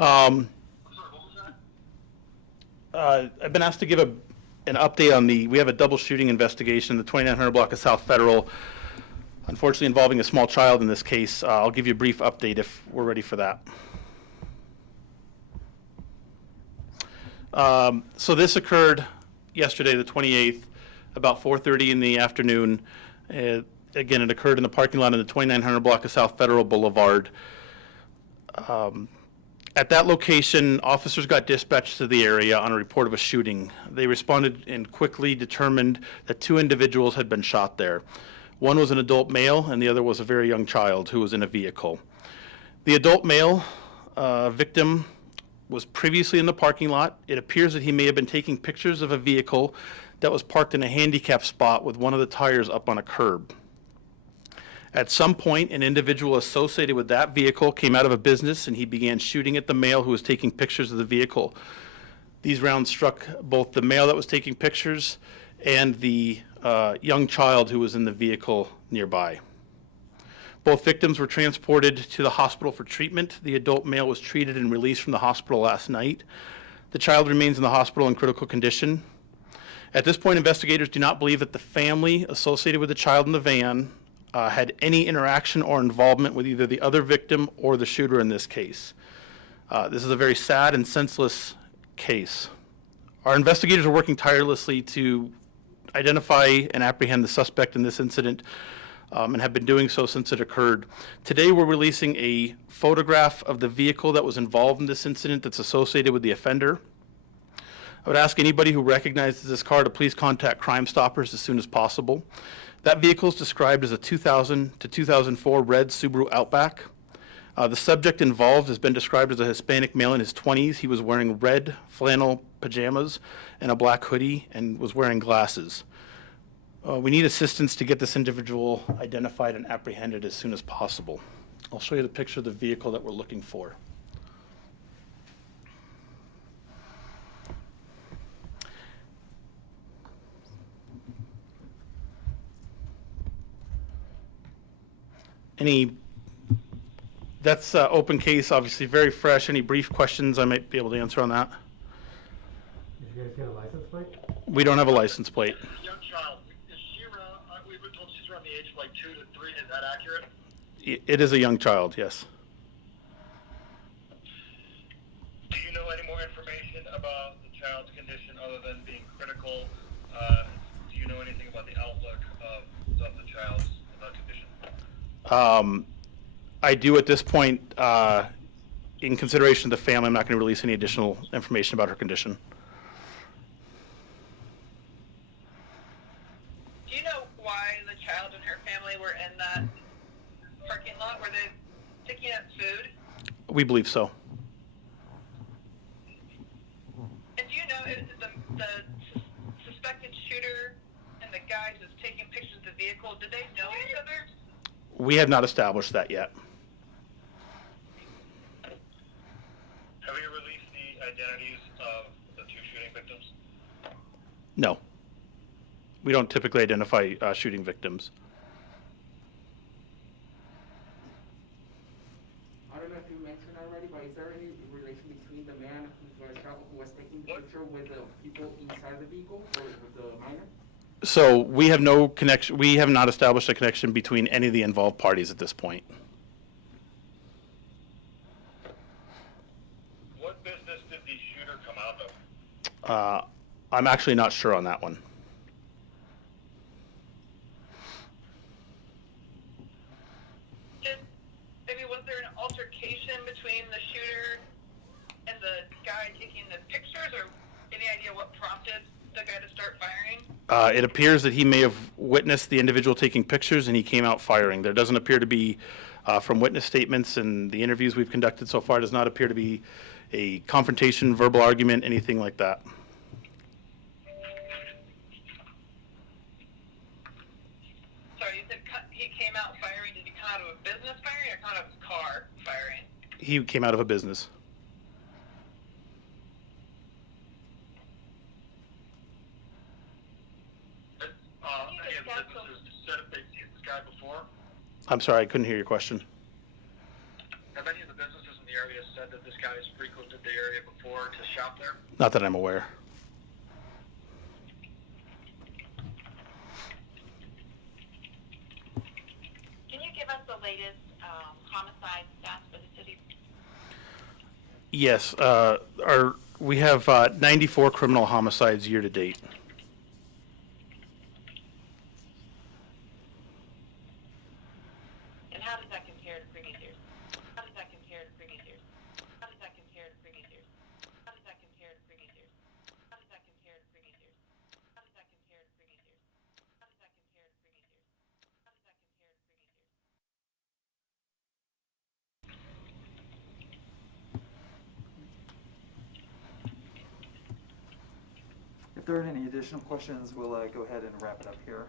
Um, I'm sorry, what was I've been asked to give an update on we have a double shooting investigation, the 2900 block of South Federal, unfortunately involving a small child in this case. I'll give you a brief update if we're ready for that. So this occurred yesterday, the 28th, about 4:30 in the afternoon. Again, it occurred in the parking lot in the 2900 block of South Federal Boulevard. At that location, officers got dispatched to the area on a report of a shooting. They responded and quickly determined that two individuals had been shot there. One was an adult male, and the other was a very young child who was in a vehicle. The adult male victim was previously in the parking lot. It appears that he may have been taking pictures of a vehicle that was parked in a handicap spot with one of the tires up on a curb. At some point, an individual associated with that vehicle came out of a business and he began shooting at the male who was taking pictures of the vehicle. These rounds struck both the male that was taking pictures and the young child who was in the vehicle nearby. Both victims were transported to the hospital for treatment. The adult male was treated and released from the hospital last night. The child remains in the hospital in critical condition. At this point, investigators do not believe that the family associated with the child in the van had any interaction or involvement with either the other victim or the shooter in this case. This is a very sad and senseless case. Our investigators are working tirelessly to identify and apprehend the suspect in this incident and have been doing so since it occurred. Today we're releasing a photograph of the vehicle that was involved in this incident that's associated with the offender. I would ask anybody who recognizes this car to please contact Crime Stoppers as soon as possible. That vehicle is described as a 2000 to 2004 red Subaru Outback. The subject involved has been described as a Hispanic male in his 20s. He was wearing red flannel pajamas and a black hoodie and was wearing glasses. We need assistance to get this individual identified and apprehended as soon as possible. I'll show you the picture of the vehicle that we're looking for. That's open case, obviously very fresh. Any brief questions I might be able to answer on that? Did you guys get a license plate? We don't have a license plate. a young child? Is she around? We've been told she's around the age of like 2 to 3. Is that accurate? It is a young child, yes. Do you know any more information about the child's condition other than being critical? Do you know anything about the outlook of the child's condition? I do at this point, in consideration of the family, I'm not going to release any additional information about her condition. Do you know why the child and her family were in that parking lot? Were they picking up food? We believe so. And do you know if the suspected shooter and the guy who's taking pictures of the vehicle, did they know each other? We have not established that yet. Have you released the identities of the two shooting victims? No. We don't typically identify shooting victims. I don't know if you mentioned already, but is there any relation between the man who was taking the picture with the people inside the vehicle or with the minor? So we have no connection. We have not established a connection between any of the involved parties at this point. What business did the shooter come out of? I'm actually not sure on that one. Maybe was there an altercation between the shooter and the guy taking the pictures, or any idea what prompted the guy to start firing? It appears that he may have witnessed the individual taking pictures and he came out firing. There doesn't appear to be, from witness statements and the interviews we've conducted so far, does not appear to be a confrontation, verbal argument, anything like that. Sorry, you said he came out firing. Did he come out of a business firing or come out of his car firing? He came out of a business. Any of the businesses said if they'd seen this guy before? I'm sorry, I couldn't hear your question. Have any of the businesses in the area said that this guys frequented the area before to shop there? Not that I'm aware. Can you give us the latest homicide stats for the city? Yes, we have 94 criminal homicides year to date. And how does that compare to previous years? How does that compare to previous years? How does that compare to previous years? How does that compare to previous years? How does that compare to previous years? How does that compare to previous years? How does that compare to previous years? How does that compare to previous years? If there aren't any additional questions, we'll go ahead and wrap it up here.